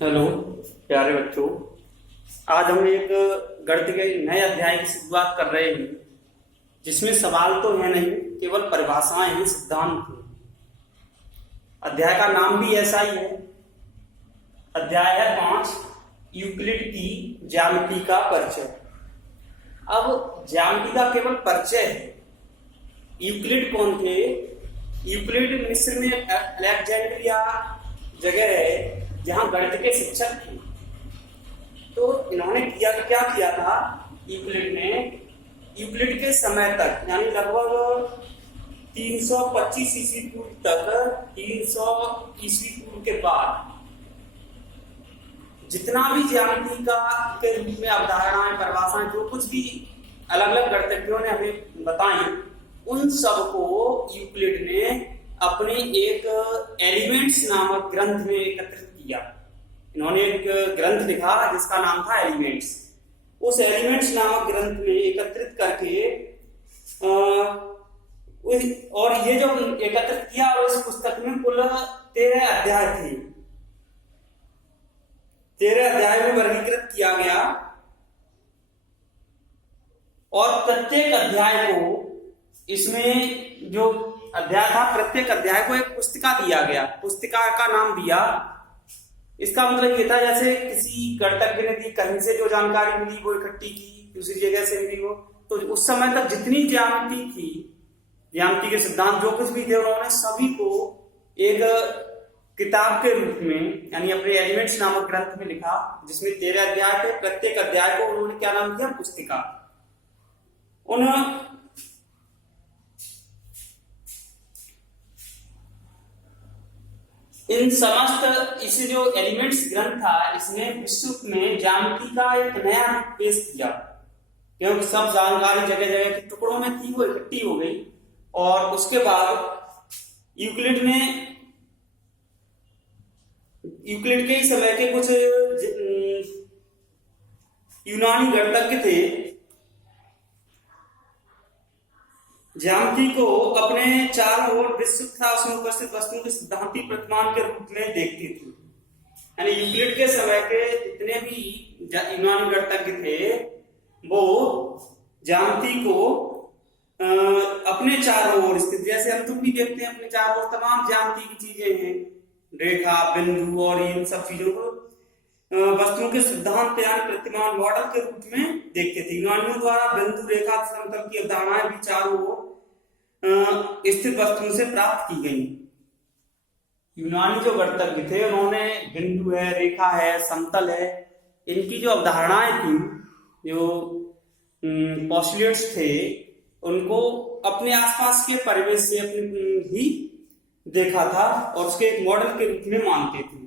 Hello प्यारे बच्चों। आज हम एक गणित के नए अध्याय की शुरुआत कर रहे हैं जिसमें सवाल तो है नहीं, केवल परिभाषाएं हैं, सिद्धांत हैं। अध्याय का नाम भी ऐसा ही है। अध्याय है 5, यूक्लिड की ज्यामिति का परिचय। अब ज्यामिति का केवल परिचय है। यूक्लिड कौन थे? यूक्लिड मिस्र में अलेक्जेंड्रिया जगह है जहां गणित के शिक्षक थे। तो इन्होंने क्या किया था? यूक्लिड ने यूक्लिड के समय तक यानी लगभग 325 ईस्वी पूर्व तक 300 ईस्वी पूर्व के बाद जितना भी ज्यामिति का के रूप में अवधारणाएं, परिभाषाएं, जो कुछ भी अलग अलग गणितज्ञों ने हमें बताई, उन सबको यूक्लिड ने अपने एक एलिमेंट्स नामक ग्रंथ में एकत्रित किया। इन्होंने एक ग्रंथ लिखा जिसका नाम था एलिमेंट्स। उस एलिमेंट्स नामक ग्रंथ में एकत्रित करके और ये जो एकत्रित किया, और इस पुस्तक में कुल 13 अध्याय थे। 13 अध्याय में वर्गीकृत किया गया और प्रत्येक अध्याय को, इसमें जो अध्याय था, प्रत्येक अध्याय को एक पुस्तिका दिया गया। पुस्तिका का नाम दिया। इसका मतलब ये था जैसे किसी गणितज्ञ ने दी, कहीं से जो जानकारी मिली वो इकट्ठी की, दूसरी जगह से मिली वो, तो उस समय तक जितनी ज्यामिति थी, ज्यामिति के सिद्धांत जो कुछ भी थे, उन्होंने सभी को एक किताब के रूप में यानी अपने एलिमेंट्स नामक ग्रंथ में लिखा, जिसमें 13 अध्याय थे। प्रत्येक अध्याय को उन्होंने क्या नाम दिया? पुस्तिका। इन समस्त इसे जो एलिमेंट्स ग्रंथ था, इसने विश्व में ज्यामिति का एक नया रूप पेश किया, क्योंकि सब जानकारी जगह जगह के टुकड़ों में थी, वो इकट्ठी हो गई। और उसके बाद यूक्लिड के ही समय के कुछ यूनानी गणितज्ञ थे, ज्यामिति को अपने चारों ओर विश्व तथा उसमें उपस्थित वस्तुओं के सिद्धांतीय प्रतिमान के रूप में देखती थी। यानी यूक्लिड के समय के जितने भी यूनानी गणितज्ञ थे, वो ज्यामिति को अपने चारों ओर स्थित, जैसे हम तुम भी देखते हैं अपने चारों ओर तमाम ज्यामिति की चीजें हैं, रेखा, बिंदु और इन सब चीजों को वस्तुओं के सिद्धांत यानी प्रतिमान, मॉडल के रूप में देखते थे। यूनानियों द्वारा बिंदु, रेखा, समतल की अवधारणाएं भी चारों ओर स्थित वस्तुओं से प्राप्त की गई। यूनानी जो गणितज्ञ थे, उन्होंने बिंदु है, रेखा है, समतल है, इनकी जो अवधारणाएं थी, जो पोस्टुलेट्स थे, उनको अपने आसपास के परिवेश से अपने ही देखा था और उसके एक मॉडल के रूप में मानते थे।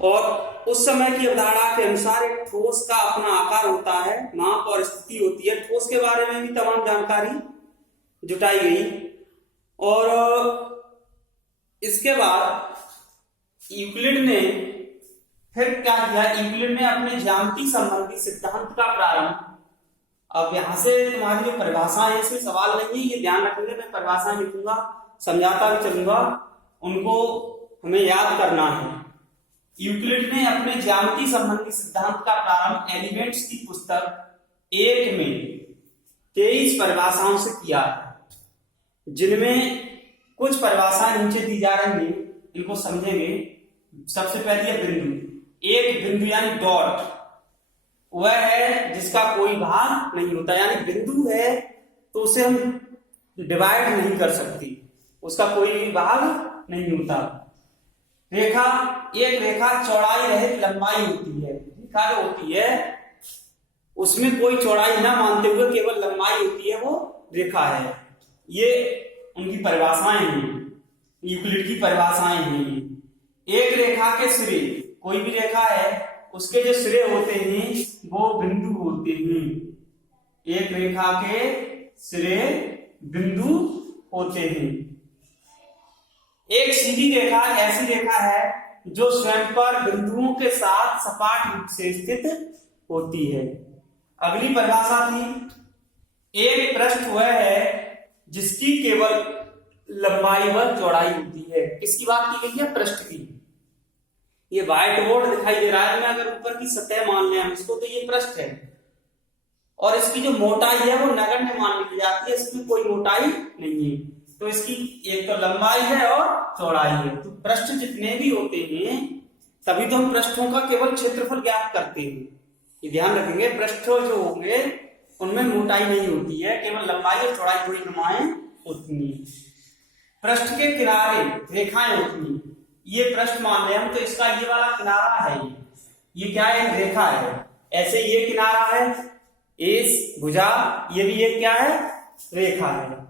और उस समय की अवधारणा के अनुसार एक ठोस का अपना आकार होता है, माप और स्थिति होती है। ठोस के बारे में भी तमाम जानकारी जुटाई गई। और इसके बाद यूक्लिड ने फिर क्या किया? यूक्लिड ने अपने ज्यामिति संबंधी सिद्धांत का प्रारंभ, अब यहां से तुम्हारी जो परिभाषा है इसमें सवाल नहीं है, ये ध्यान रखेंगे, मैं परिभाषाएं लिखूंगा, समझाता भी चलूंगा, उनको हमें याद करना है। यूक्लिड ने अपने ज्यामिति संबंधी सिद्धांत का प्रारंभ एलिमेंट्स की पुस्तक 1 में 23 परिभाषाओं से किया, जिनमें कुछ परिभाषाएं नीचे दी जा रही हैं, इनको समझेंगे। सबसे पहले है बिंदु। एक बिंदु यानी डॉट वह है जिसका कोई भाग नहीं होता, यानी बिंदु है तो उसे हम डिवाइड नहीं कर सकती, उसका कोई भी भाग नहीं होता। रेखा, एक रेखा चौड़ाई रहित लंबाई होती है। रेखा जो होती है उसमें कोई चौड़ाई ना मानते हुए केवल लंबाई होती है, वो रेखा है। ये उनकी परिभाषाएं हैं, यूक्लिड की परिभाषाएं हैं। एक रेखा के सिरे, कोई भी रेखा है उसके जो सिरे होते हैं वो बिंदु होते हैं। एक रेखा के सिरे बिंदु होते हैं। एक सीधी रेखा ऐसी रेखा है जो स्वयं पर बिंदुओं के साथ सपाट रूप से स्थित होती है। अगली परिभाषा थी, एक पृष्ठ वह है जिसकी केवल लंबाई व चौड़ाई होती है। किसकी बात की गई है? पृष्ठ की। ये व्हाइट बोर्ड दिखाई दे रहा है, मैं अगर ऊपर की सतह मान लें हम इसको, तो ये पृष्ठ है, और इसकी जो मोटाई है वो नगण्य मान ली जाती है, इसमें कोई मोटाई नहीं है। तो इसकी एक तो लंबाई है और चौड़ाई है। तो पृष्ठ जितने भी होते हैं, तभी तो हम पृष्ठों का केवल क्षेत्रफल ज्ञात करते हैं। ये ध्यान रखेंगे, पृष्ठ जो होंगे उनमें मोटाई नहीं होती है, केवल लंबाई और चौड़ाई थोड़ी नुमाएं उतनी। पृष्ठ के किनारे रेखाएं उतनी, ये पृष्ठ मान लें हम, तो इसका ये वाला किनारा है, ये क्या है? रेखा है। ऐसे ये किनारा है, इस भुजा, ये भी ये क्या है? रेखा है।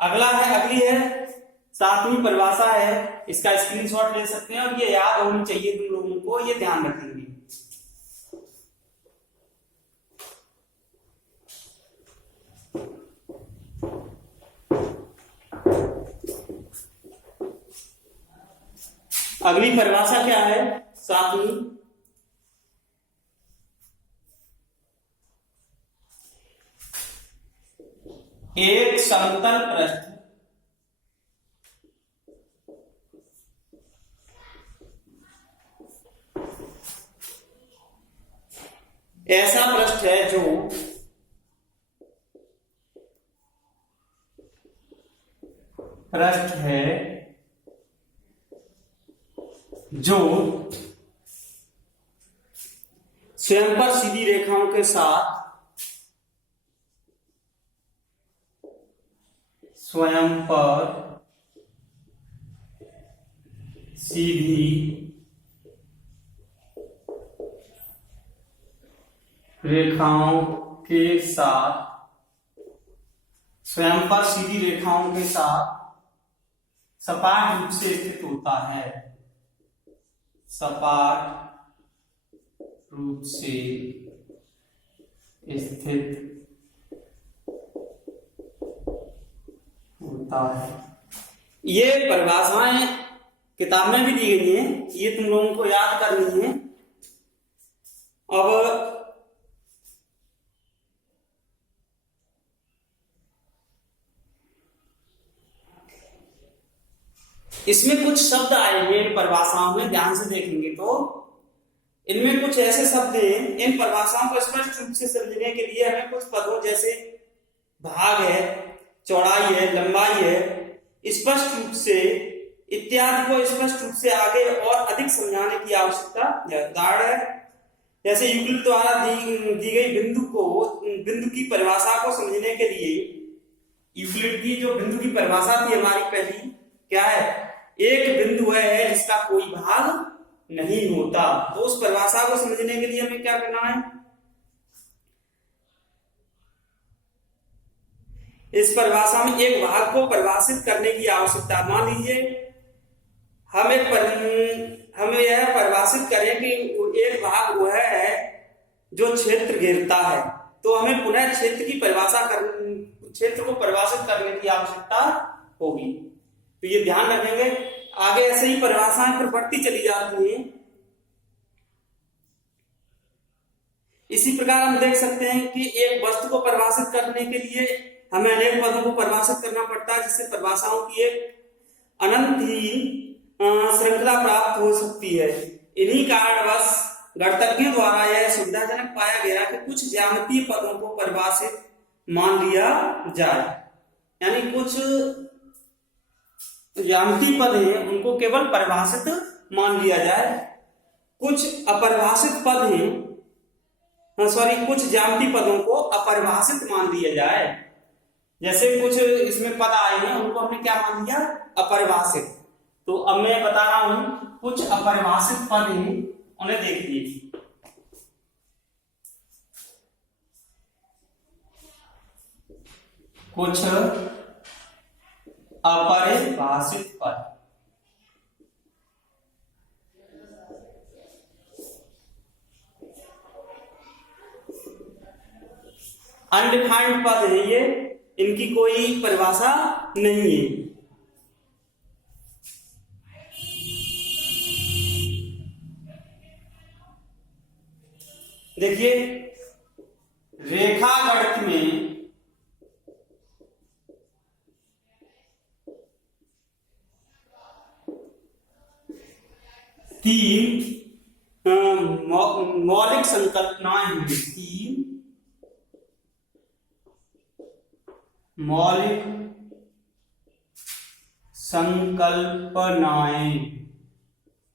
अगला है, अगली है 7वीं परिभाषा है, इसका स्क्रीनशॉट ले सकते हैं और ये याद होनी चाहिए तुम लोगों को, ये ध्यान रखेंगे। अगली परिभाषा क्या है? 7वीं, एक समतल पृष्ठ ऐसा पृष्ठ है जो स्वयं पर सीधी रेखाओं के साथ स्वयं पर सीधी रेखाओं के साथ, स्वयं पर सीधी रेखाओं के साथ सपाट रूप से स्थित होता है, सपाट रूप से स्थित होता है। ये परिभाषाएं किताब में भी दी गई हैं, ये तुम लोगों को याद करनी है। अब इसमें कुछ शब्द आएंगे इन परिभाषाओं में, ध्यान से देखेंगे तो इनमें कुछ ऐसे शब्द हैं, इन परिभाषाओं को स्पष्ट रूप से समझने के लिए हमें कुछ पदों जैसे भाग है, चौड़ाई है, लंबाई है, स्पष्ट रूप से इत्यादि को स्पष्ट रूप से आगे और अधिक समझाने की आवश्यकता है। उदाहरण है जैसे यूक्लिड द्वारा दी गई बिंदु की परिभाषा को समझने के लिए, यूक्लिड की जो बिंदु की परिभाषा थी हमारी पहली, क्या है? एक बिंदु है जिसका कोई भाग नहीं होता। तो उस परिभाषा को समझने के लिए हमें क्या करना है? इस परिभाषा में एक भाग को परिभाषित करने की आवश्यकता। मान लीजिए हमें यह परिभाषित करें कि एक भाग वह है जो क्षेत्र घेरता है, तो हमें पुनः क्षेत्र को परिभाषित करने की आवश्यकता होगी। तो ये ध्यान रखेंगे। आगे ऐसे ही परिभाषाएं फिर बढ़ती चली जाती हैं। इसी प्रकार हम देख सकते हैं कि एक वस्तु को परिभाषित करने के लिए हमें अनेक पदों को परिभाषित करना पड़ता है, जिससे परिभाषाओं की एक अनंत ही श्रृंखला प्राप्त हो सकती है। इन्हीं कारणवश गणितज्ञों द्वारा यह सुविधाजनक पाया गया कि कुछ ज्यामितीय पदों को परिभाषित मान लिया जाए, यानी कुछ ज्यामितीय पद हैं उनको केवल परिभाषित मान लिया जाए, कुछ अपरिभाषित पद हैं, कुछ ज्यामितीय पदों को अपरिभाषित मान लिया जाए। जैसे कुछ इसमें पद आए हैं उनको हमने क्या मान लिया? अपरिभाषित। तो अब मैं बता रहा हूं कुछ अपरिभाषित पद हैं, उन्हें देख लीजिए। कुछ अपरिभाषित पद, अनडिफाइंड पद है ये, इनकी कोई परिभाषा नहीं है। देखिए रेखा गणित में तीन मौलिक संकल्पनाएं हैं, तीन मौलिक संकल्पनाएं,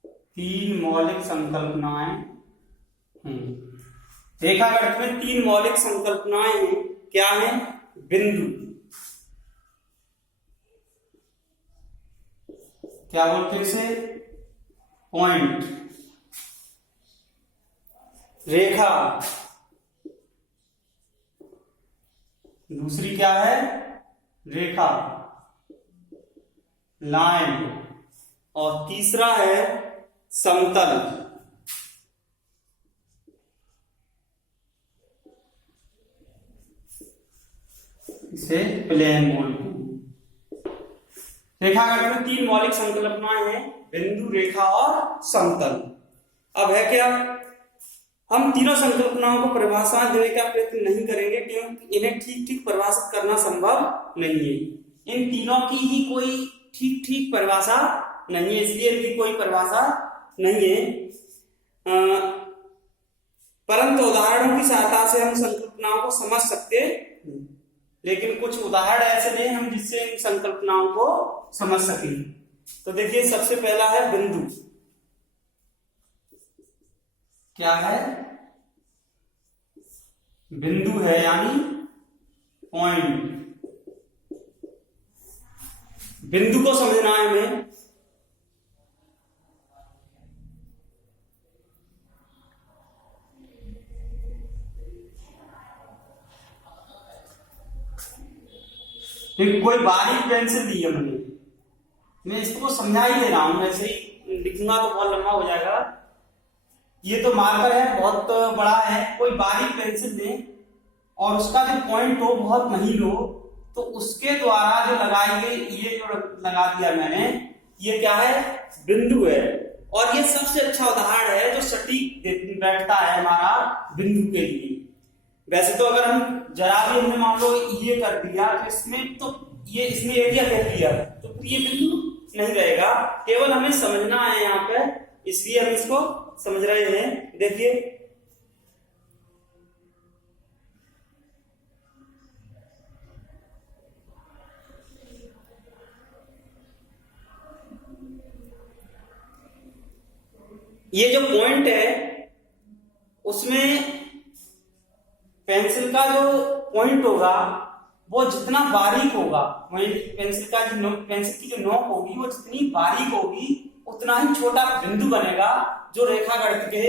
तीन मौलिक संकल्पनाएं हैं। रेखागणित में तीन मौलिक संकल्पनाएं हैं, क्या है? बिंदु, क्या बोलते हैं इसे? पॉइंट। रेखा, दूसरी क्या है? रेखा, लाइन। और तीसरा है समतल। इसे प्लेन बोलते हैं। रेखागणित में तीन मौलिक संकल्पनाएं हैं, बिंदु, रेखा और समतल। अब है क्या, हम तीनों संकल्पनाओं को परिभाषा देने का प्रयत्न नहीं करेंगे क्योंकि इन्हें ठीक ठीक परिभाषित करना संभव नहीं है। इन तीनों की ही कोई ठीक ठीक परिभाषा नहीं है, इसलिए इनकी कोई परिभाषा नहीं है। परंतु उदाहरणों की सहायता से हम संकल्पनाओं को समझ सकते हैं, लेकिन कुछ उदाहरण ऐसे नहीं हम जिससे इन संकल्पनाओं को समझ सकें। तो देखिए, सबसे पहला है बिंदु। क्या है? बिंदु है यानी पॉइंट। बिंदु को समझना है हमें। कोई बारीक पेंसिल दी है मैंने, मैं इसको समझा ही दे रहा हूं, ऐसे ही लिखूंगा तो बहुत लंबा हो जाएगा। ये तो मार्कर है, बहुत बड़ा है। कोई बारीक पेंसिल लें और उसका जो पॉइंट हो बहुत महीन हो, तो उसके द्वारा जो लगाई गई, ये जो लगा दिया मैंने, ये क्या है? बिंदु है। और ये सबसे अच्छा उदाहरण है जो सटीक बैठता है हमारा बिंदु के लिए। वैसे तो अगर हम जरा भी हमने मान लो ये कर दिया तो इसमें, तो ये इसमें एरिया कह दिया तो फिर ये बिंदु नहीं रहेगा। केवल हमें समझना है यहाँ पे, इसलिए हम इसको समझ रहे हैं। देखिए, ये जो पॉइंट है उसमें पेंसिल का जो पॉइंट होगा वो जितना बारीक होगा, पेंसिल की जो नोक होगी वो जितनी बारीक होगी उतना ही छोटा बिंदु बनेगा, जो रेखागणित के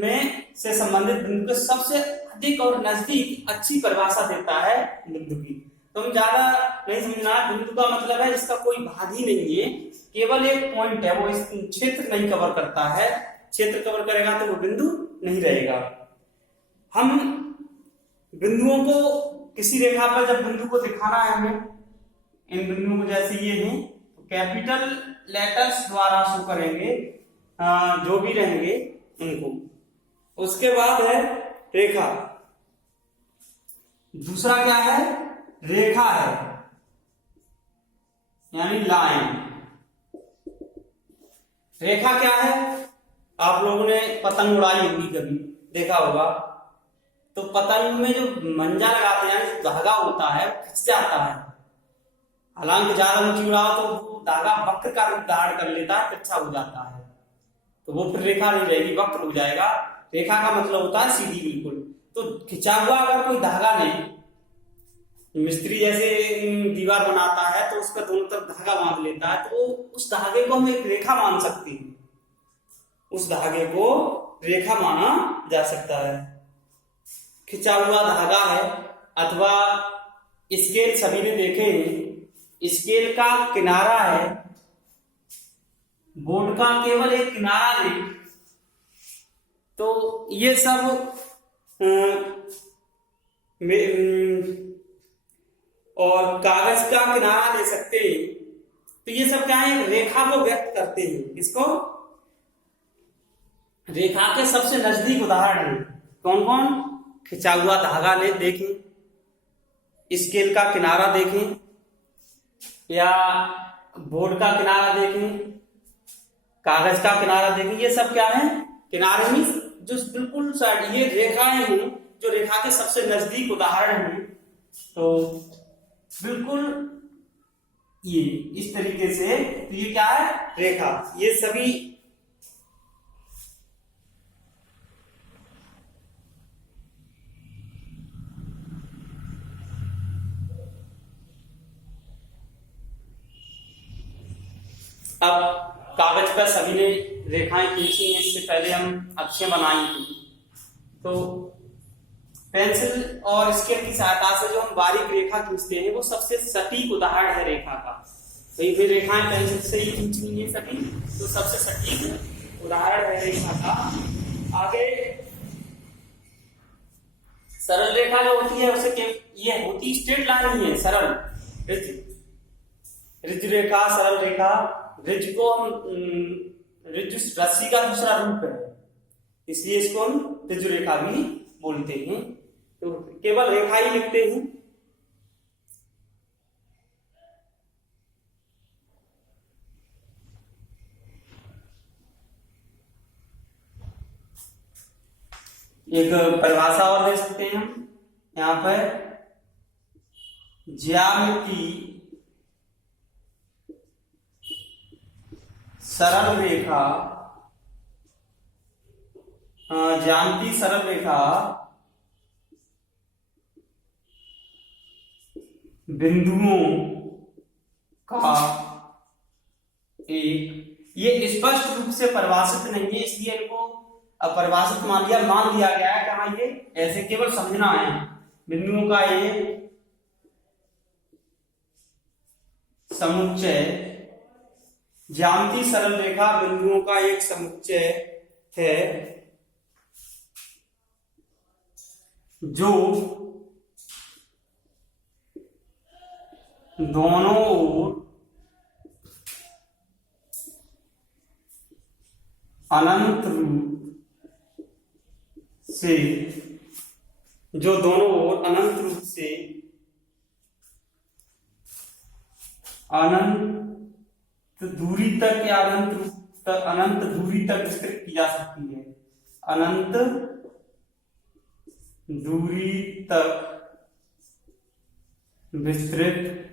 में से संबंधित बिंदु के सबसे अधिक और नजदीक अच्छी परिभाषा देता है बिंदु की। तो हम ज्यादा नहीं समझना है। बिंदु का मतलब है जिसका कोई भाग ही नहीं है, केवल एक पॉइंट है, वो इस क्षेत्र नहीं कवर करता है। क्षेत्र कवर करेगा तो वो बिंदु नहीं रहेगा। हम बिंदुओं को किसी रेखा पर जब बिंदु को दिखाना है हमें, इन बिंदुओं को जैसे ये हैं, तो कैपिटल लेटर्स द्वारा शो करेंगे जो भी रहेंगे उनको। उसके बाद है रेखा। दूसरा क्या है? रेखा है यानी लाइन। रेखा क्या है? आप लोगों ने पतंग उड़ाई होगी, कभी देखा होगा, तो पतंग में जो मंजा लगाते हैं, जो धागा होता है, खिंच जाता है। हालांकि ज्यादा ऊंची उड़ाओ तो वो धागा वक्र का रूप धारण कर लेता है, तिरछा हो जाता है, तो वो फिर रेखा नहीं रहेगी, वक्र हो जाएगा। रेखा का मतलब होता है सीधी बिल्कुल। तो खिंचा हुआ अगर कोई धागा नहीं, मिस्त्री जैसे दीवार बनाता है तो उसका दोनों तरफ धागा बांध लेता है, तो उस धागे को हम एक रेखा मान सकते हैं, उस धागे को रेखा माना जा सकता है। खिंचा हुआ धागा है, अथवा स्केल सभी ने देखे हैं, स्केल का किनारा है, बोर्ड का केवल एक किनारा नहीं, तो ये सब और कागज का किनारा ले सकते हैं। तो ये सब क्या है? रेखा को व्यक्त करते हैं। इसको रेखा के सबसे नजदीक उदाहरण है कौन कौन? खिंचा हुआ धागा ले देखें, स्केल का किनारा देखें, या बोर्ड का किनारा देखें, कागज का किनारा देखें, ये सब क्या है, किनारे में जो बिल्कुल साइड, ये रेखाएं हैं जो रेखा के सबसे नजदीक उदाहरण है। तो बिल्कुल ये इस तरीके से, तो ये क्या है, रेखा। ये सभी अब कागज पर सभी ने रेखाएं खींची हैं, इससे पहले हम अक्षें बनाई थी। तो पेंसिल और स्केल की सहायता से जो हम बारीक रेखा खींचते हैं वो सबसे सटीक उदाहरण है रेखा का। तो ये रेखाएं पेंसिल से ही खींचनी है सभी, तो सबसे सटीक उदाहरण है रेखा का। आगे सरल रेखा जो होती है उसे ये होती स्ट्रेट लाइन ही है, सरल ऋज रेखा, सरल रेखा। ऋज को हम ऋज रस्सी का दूसरा रूप है, इसलिए इसको हम ऋज रेखा भी बोलते हैं। तो केवल रेखा ही लिखते हैं। एक परिभाषा और दे सकते हैं हम यहां पर, ज्यामिति सरल रेखा, ज्यामिति सरल रेखा बिंदुओं का एक, ये स्पष्ट रूप से परिभाषित नहीं है इसलिए इनको अपरिभाषित मान लिया गया है। कहा ये ऐसे केवल समझना है, बिंदुओं का एक समुच्चय, ज्यामिति सरल रेखा बिंदुओं का एक समुच्चय है जो दोनों ओर अनंत रूप से, जो दोनों ओर अनंत रूप से अनंत दूरी तक या अनंत रूप तक, अनंत दूरी तक विस्तृत की जा सकती है, अनंत दूरी तक विस्तृत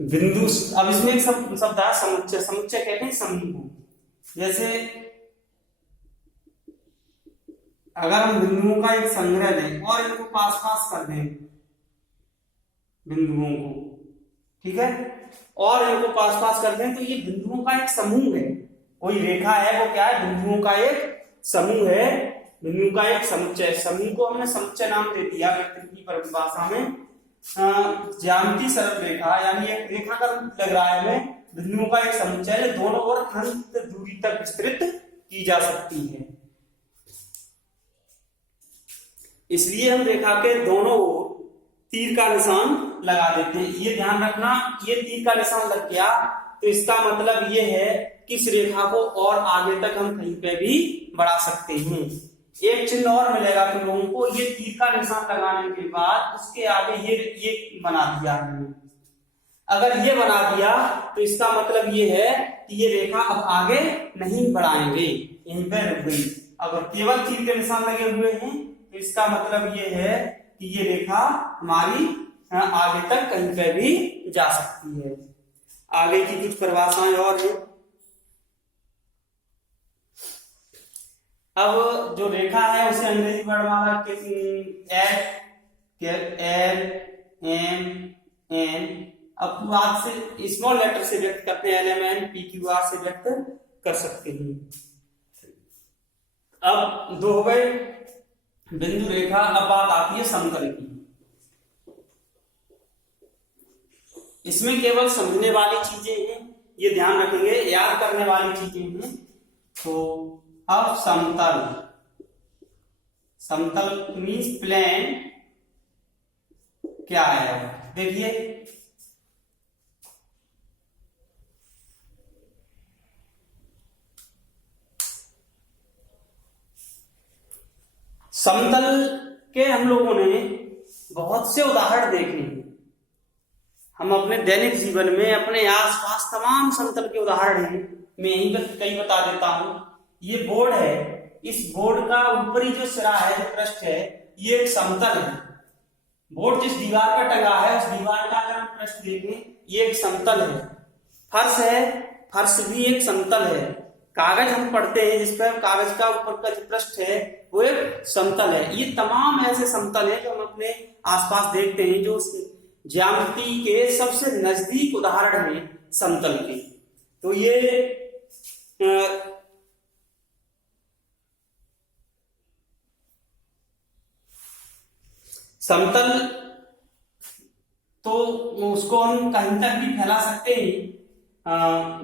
बिंदु। अब इसमें एक शब्द है समुच्चय, समुच्चय कहते हैं समूह को। जैसे अगर हम बिंदुओं का एक संग्रह दें और इनको पास पास कर दें बिंदुओं को, ठीक है, और इनको पास पास कर दें तो ये बिंदुओं का एक समूह है। कोई रेखा है वो क्या है, बिंदुओं का एक समूह है, बिंदुओं का एक समुच्चय। समूह को हमने समुच्चय नाम दे दिया व्यक्ति की परिभाषा में। ज्यामिति सरल रेखा यानी एक रेखा का रूप लग रहा है हमें, बिंदुओं का एक समुच्चय है दोनों ओर अनंत दूरी तक विस्तृत की जा सकती है। इसलिए हम रेखा के दोनों ओर तीर का निशान लगा देते हैं। ये ध्यान रखना, ये तीर का निशान लग गया तो इसका मतलब ये है कि इस रेखा को और आगे तक हम कहीं पे भी बढ़ा सकते हैं। एक चिन्ह और मिलेगा तुम लोगों को, ये तीर का निशान लगाने के बाद उसके आगे ये बना दिया हमने। अगर ये बना दिया तो इसका मतलब ये है कि ये रेखा अब आगे नहीं बढ़ाएंगे, यहीं पे रुक गई। अगर केवल तीर के निशान लगे हुए हैं तो इसका मतलब ये है कि ये रेखा हमारी आगे तक कहीं पे भी जा सकती है। आगे की कुछ परिभाषाएं और हैं। अब जो रेखा है उसे अंग्रेजी वर्णमाला के एल एम एन, अपवाद से स्मॉल लेटर से व्यक्त करते हैं, LMN PQR से व्यक्त कर सकते हैं। अब दो हो गए बिंदु रेखा। अब बात आती है समतल की। इसमें केवल समझने वाली चीजें हैं, ये ध्यान रखेंगे, याद करने वाली चीजें हैं। तो अब समतल, समतल मीन्स प्लेन क्या है, देखिए समतल के हम लोगों ने बहुत से उदाहरण देखे हैं। हम अपने दैनिक जीवन में अपने आसपास तमाम समतल के उदाहरण हैं। मैं यहीं पर कई बता देता हूं। ये बोर्ड है, इस बोर्ड का ऊपरी जो सिरा है, जो पृष्ठ है, ये एक समतल है। बोर्ड जिस दीवार पर टंगा है उस दीवार का अगर हम पृष्ठ देखें, ये एक समतल है। फर्श है, फर्श भी एक समतल है। कागज हम पढ़ते हैं जिस पर कागज का ऊपर का जो पृष्ठ है वो एक समतल है। ये तमाम ऐसे समतल है जो हम अपने आसपास देखते हैं, जो ज्यामिति के सबसे नजदीक उदाहरण है समतल के। तो ये समतल तो उसको हम कहीं तक भी फैला सकते हैं।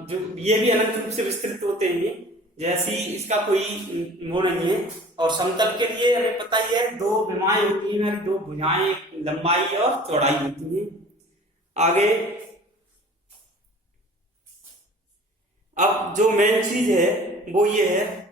जो ये भी अनंत रूप से विस्तृत होते हैं, जैसी इसका कोई वो नहीं है। और समतल के लिए हमें पता ही है, दो विमाएं होती हैं, दो भुजाएं, लंबाई और चौड़ाई होती है। आगे अब जो मेन चीज है वो ये है,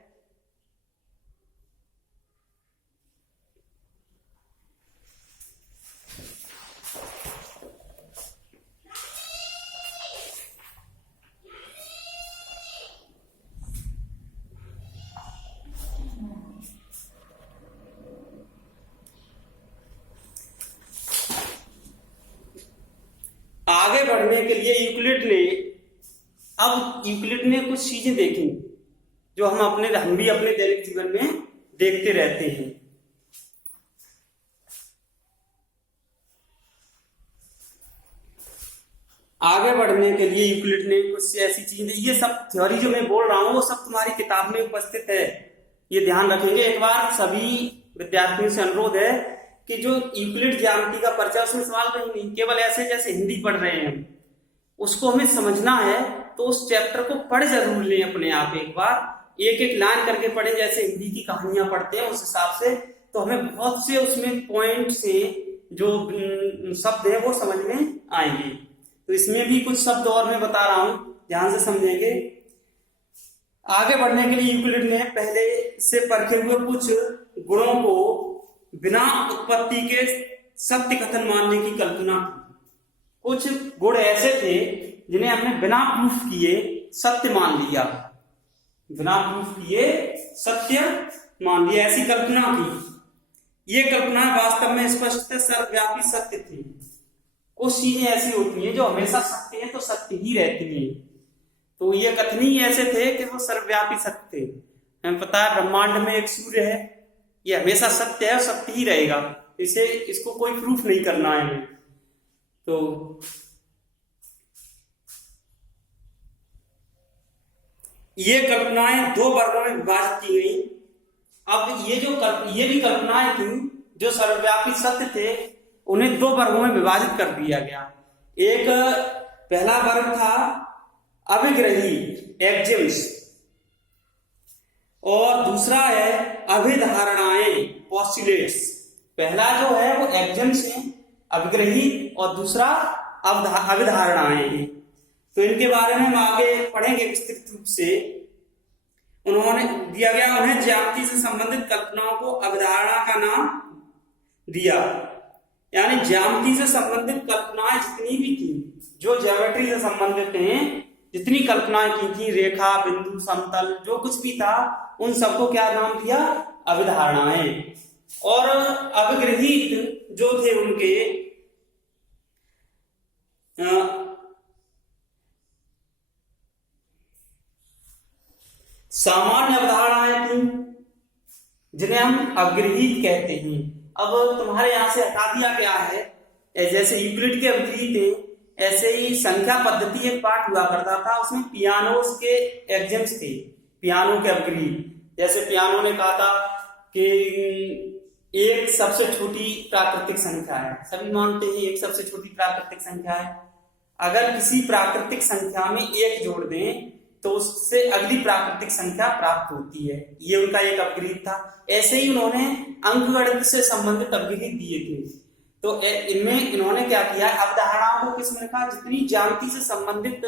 आगे बढ़ने के लिए यूक्लिड ने कुछ चीजें देखी जो हम भी अपने दैनिक जीवन में देखते रहते हैं। आगे बढ़ने के लिए यूक्लिड ने कुछ ऐसी चीजें, ये सब थ्योरी जो मैं बोल रहा हूं वो सब तुम्हारी किताब में उपस्थित है, ये ध्यान रखेंगे। एक बार सभी विद्यार्थियों से अनुरोध है कि जो यूक्लिड ज्यामिति का परिचय, उसमें सवाल नहीं, केवल ऐसे जैसे हिंदी पढ़ रहे हैं उसको हमें समझना है तो उस चैप्टर को पढ़ जरूर लें अपने आप। एक बार एक एक लाइन करके पढ़े, जैसे हिंदी की कहानियां पढ़ते हैं उस हिसाब से, तो हमें बहुत से उसमें पॉइंट से जो शब्द है वो समझ में आएंगे। तो इसमें भी कुछ शब्द और मैं बता रहा हूं, ध्यान से समझेंगे। आगे बढ़ने के लिए यूक्लिड ने पहले से परखे हुए कुछ गुणों को बिना उत्पत्ति के सत्य कथन मानने की कल्पना की। कुछ गुण ऐसे थे जिन्हें हमने बिना प्रूफ किए सत्य मान लिया, बिना प्रूफ किए सत्य मान लिया, ऐसी कल्पना की। ये कल्पना वास्तव में स्पष्ट सर्वव्यापी सत्य थी। कुछ चीजें ऐसी होती हैं जो हमेशा सत्य है तो सत्य ही रहती है। तो ये कथन ही ऐसे थे कि वो सर्वव्यापी सत्य थे। हमें पता है ब्रह्मांड में एक सूर्य है, ये हमेशा सत्य है और सत्य ही रहेगा, इसको कोई प्रूफ नहीं करना है हमें। तो ये कल्पनाएं दो वर्गों में विभाजित की गई। अब ये भी कल्पनाएं थी जो सर्वव्यापी सत्य थे, उन्हें दो वर्गों में विभाजित कर दिया गया। एक पहला वर्ग था अभिग्रही एक्जिम्स, और दूसरा है अभिधारणाएं पोस्टुलेट्स। पहला जो है वो एक्जिम्स है, अभिग्रही, और दूसरा अभिधारणाएं हैं। तो इनके बारे में हम आगे पढ़ेंगे विस्तृत रूप से। उन्होंने दिया गया, उन्हें ज्यामिति से संबंधित कल्पनाओं को अभिधारणा का नाम दिया। यानी ज्यामिति से संबंधित कल्पनाएं जितनी भी थी, जो ज्योमेट्री से संबंधित हैं, जितनी कल्पनाएं की थी, रेखा, बिंदु, समतल, जो कुछ भी था, उन सबको क्या नाम दिया? अभिधारणाएं। और अभिग्रहित जो थे उनके सामान्य अवधारणाएं थी जिन्हें हम अभिग्रहित कहते हैं। अब तुम्हारे यहां से हटा दिया गया है, जैसे यूक्लिड के अभिग्रहित थे, ऐसे ही संख्या पद्धति एक पाठ हुआ करता था, उसमें पियानोस के एक्जिम्स थे, पियानो के अभिग्रहित। जैसे पियानो ने कहा था कि एक सबसे छोटी प्राकृतिक संख्या है, सभी मानते हैं एक सबसे छोटी प्राकृतिक संख्या है। अगर किसी प्राकृतिक संख्या में एक जोड़ दें तो उससे अगली प्राकृतिक संख्या प्राप्त होती है, ये उनका एक अपग्रहित था। ऐसे ही उन्होंने अंकगणित से संबंधित अपग्रहित दिए थे। तो इनमें इन्होंने क्या किया, अवधारणाओं को किसमें रखा, जितनी ज्यामिति से संबंधित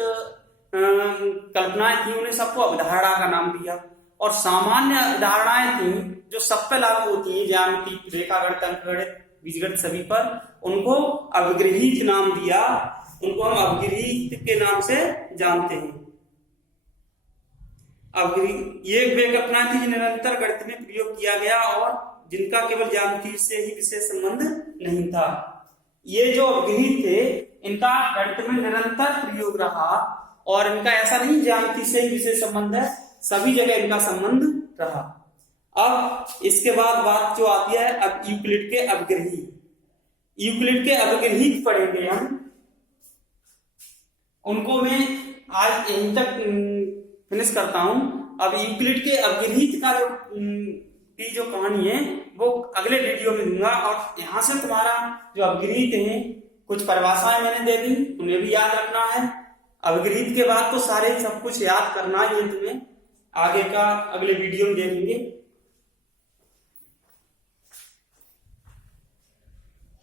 कल्पनाएं थी उन्हें सबको अवधारणा का नाम दिया। और सामान्य धारणाएं थी जो सब पे लागू होती हैं, ज्यामिति, रेखागणित, अंकगणित, बीजगणित, सभी पर, उनको अवगृहीत नाम दिया। उनको हम अवगृहीत के नाम से जानते हैं। ये वे कल्पना थी निरंतर गणित में प्रयोग किया गया और जिनका केवल ज्यामिति से ही विशेष संबंध नहीं था। ये जो अवगृहीत थे, इनका गणित में निरंतर प्रयोग रहा और इनका ऐसा नहीं ज्यामिति से ही विशेष संबंध है, सभी जगह इनका संबंध रहा। अब इसके बाद बात जो आती है अब यूक्लिड के अवगृहीत। यूक्लिड के अवगृहीत पढ़ेंगे हम, उनको मैं आज यहीं तक फिनिश करता हूं। अब यूक्लिड के अवगृहीत का जो कहानी है वो अगले वीडियो में दूंगा। और यहां से तुम्हारा जो अवगृहीत है, कुछ परिभाषाएं मैंने दे दी, उन्हें भी याद रखना है। अवगृहीत के बाद तो सारे सब कुछ याद करना ही है तुम्हें, आगे का अगले वीडियो में देखेंगे।